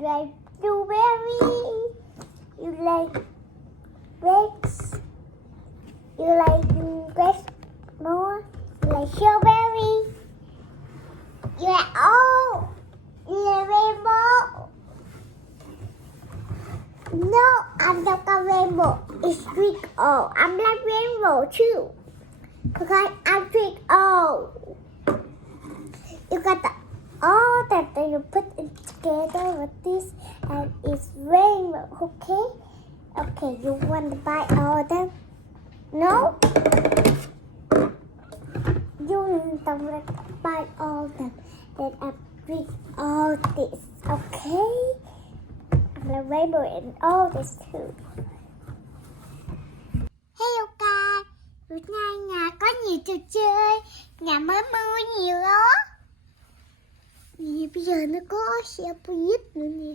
like blueberry, you like grapes, you like grapes more, you like strawberry, you like all, you like rainbow. No, I'm not a rainbow. It's drink all. I'm like rainbow too. Because I drink all. You got the all that you put it together with this and it's rainbow, okay? Okay, you want to buy all of them? No? You don't buy all of them. Then I drink all this, okay? The rainbow and all this too. Hello guys, bữa nay nhà có nhiều trò chơi, nhà mới mua nhiều đó. Nè, bây giờ nó có xe buýt nữa nè.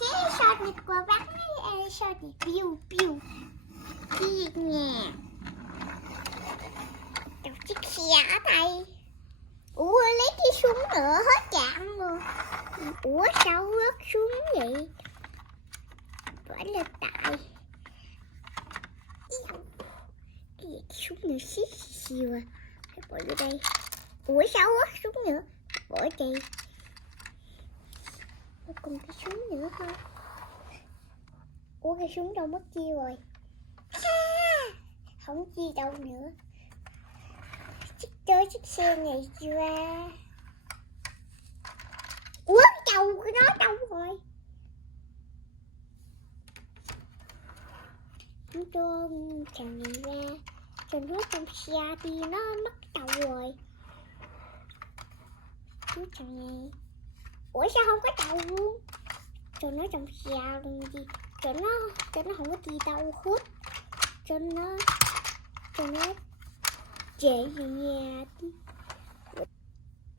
Thế sao này qua bác này, sao này piu piu. Đi nè. Đọc chiếc xe ở đây. Ủa lấy cái súng nữa hết chạm rồi. Ủa sao rớt xuống vậy? Phải là tại cái gì súng nữa xíu xíu à. Phải bỏ vô đây. Ủa sao rớt xuống nữa? Bỏ đây. Còn cái súng nữa thôi. Ủa cái súng đâu mất chi rồi? Không chi đâu nữa. Chiếc xe này chưa? Ủa đầu của nó đâu rồi? Chúng cho thằng này ra, cho nó trong xe thì nó mất đầu rồi. Chú thằng này, ủa sao không có đầu luôn? Cho nó trong xe luôn đi, cho nó không có đi đâu hết, cho nó chạy về nhà đi.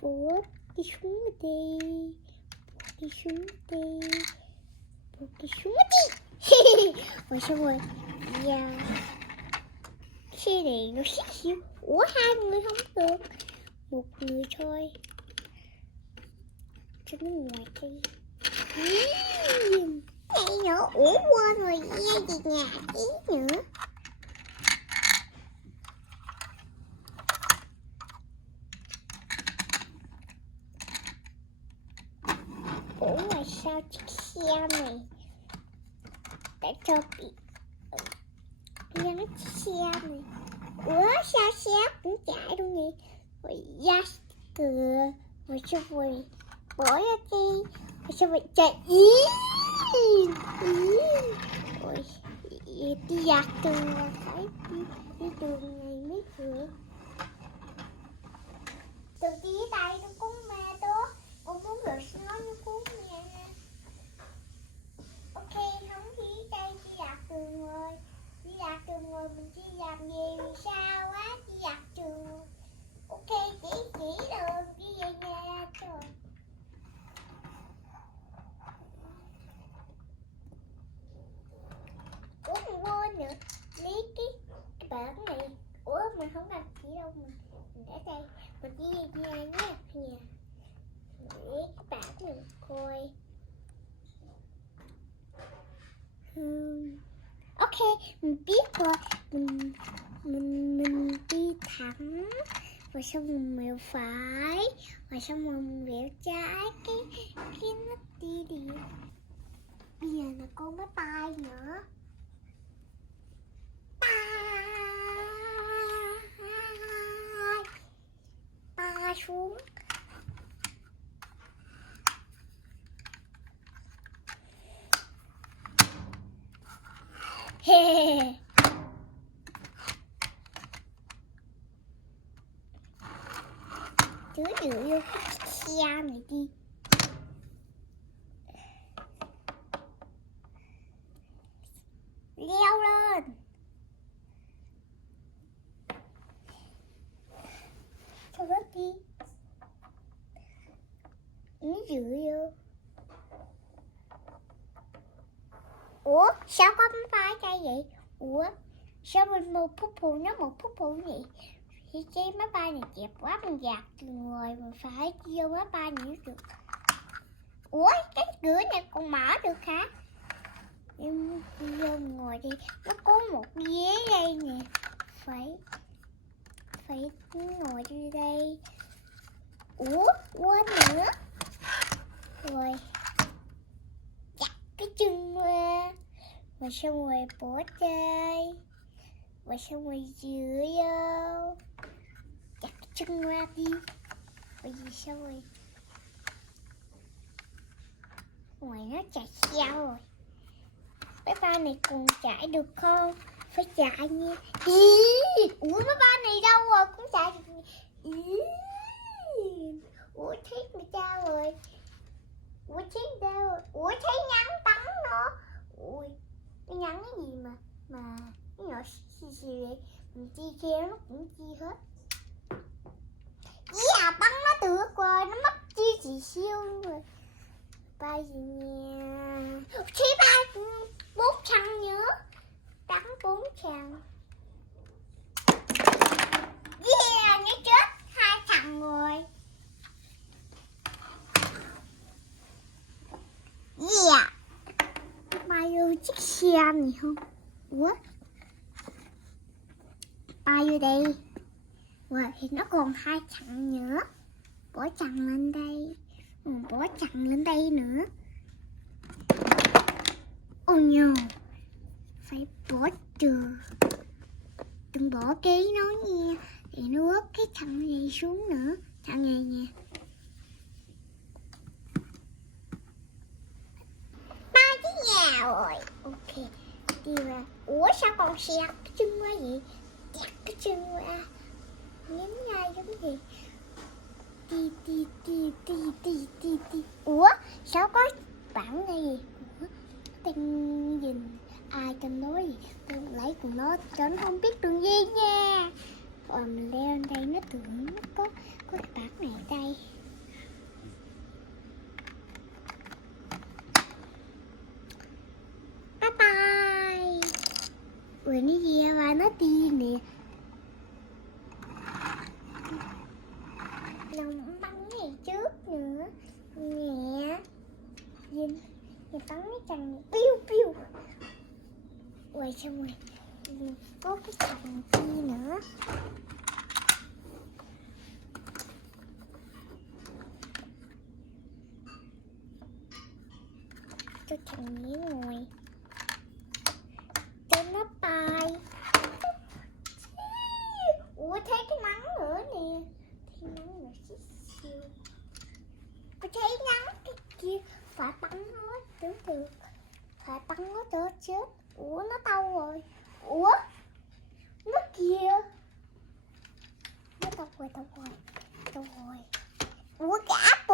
Bố đi xuống đi, đi xuống đi, bố đi xuống đi. Rồi xong rồi, dạ. Xe này nó xíu xíu. Ủa hai người không được, một người thôi. Cho nó ngoài đi. Đây nữa, ủa quên rồi, nghe về nhà tí nữa. Ủa mà sao chiếc xe này đã cho bị gắn chiếc xe này? Ủa sao xe cũng chạy luôn nhỉ? Rồi ra cửa, rồi sao rồi bỏ ra đi, rồi sao rồi chạy rồi đi dạt đường là phải đi đường này mới được. Từ đi đây nó cũng mệt đó. Con muốn rửa nói nó cũng mệt. Ok, không đi đây đi dạt đường rồi. Đi dạt đường rồi mình đi làm gì sao á? Đi dạt đường. Ok, chỉ đường đi về nhà rồi. Ủa mình quên nữa. Lấy cái bảng này. Ủa mình không làm chỉ đâu mình để đây. Mình đi về nhà nhé. Nhà. Lấy cái bảng này coi. Ok, mình biết rồi. Mình đi thẳng. Rồi xong mình mèo phải. Rồi xong mình mèo trái. Cái nó đi đi. Bây giờ là con máy bay nữa. Ta xuống. He. Chứ đưa vô cái xe này đi. Leo lên. Sao rớt đi. Nó dựa vô. Ủa sao có bánh bay đây vậy? Ủa sao mình một phút phụ nó một phút phụ vậy? Thì chứ máy bay này chẹp quá, mình gạt từ ngoài mình phải vô máy bay nữa được. Ủa, cái cửa này còn mở được hả? Em đi vô ngồi đi, nó có một ghế đây nè. Phải ngồi đi đây. Ủa, quên nữa. Rồi chặt cái chân qua. Rồi xong rồi bỏ chơi. Rồi xong rồi dựa vô. Chặt cái chân qua đi. Rồi gì xong rồi. Ngoài nó chạy sao rồi. Máy bay này còn chạy được không? Phải chạy nha. Ủa máy bay này đâu rồi? Cũng chạy được. Ủa thiết người cha rồi. Ủa thiết đâu rồi? Ủa thấy nhắn tắm nó. Ui, nó nhắn cái gì mà cái nhỏ xì xì vậy. Mình chi kêu nó cũng chi hết. Bắn nó được rồi, nó mất chi chị siêu rồi. Bay gì nha. Thế ba 4 thằng nữa. Bắn 4 thằng. Yeah, nó chết 2 thằng rồi. Yeah. Bao nhiêu chiếc xe này không? Ủa? Bao nhiêu đây? Wow, thì nó còn 2 thằng nữa. Bỏ chằng lên đây. Bỏ chằng lên đây nữa. Oh no. Phải bỏ trừ. Đừng bỏ cái nó nha. Thì nó rớt cái thằng này xuống nữa. Thằng này nè. Ba cái nhà rồi. Ok. Đi ra. Ủa sao còn xẹt cái chân qua vậy? Chặt cái chân qua. Nhấn ngay giống gì? Ti. Ủa sao có bảng đây gì? Ủa tên gì? Ai tên nói gì? Tôi lấy của nó cho nó không biết đường gì nha. Rồi mình leo lên đây nó tưởng nó có cái bảng này đây. Bye bye. Ủa nó gì mà nó đi nè. Lòng bắn này trước nữa. Nè. Nhìn bắn cái thằng này. Piu. Rồi xong rồi. Có cái thằng kia nữa. Cho thằng nhé ngồi. Cho nó bay. Ủa thấy cái nắng nữa nè. Thấy nắng nữa xíu. Tôi thấy nắng cái kia. Phải bắn nó tưởng được. Phải bắn nó cho chết. Ủa nó đâu rồi? Ủa nó kìa. Nó đâu rồi. Ủa cái áp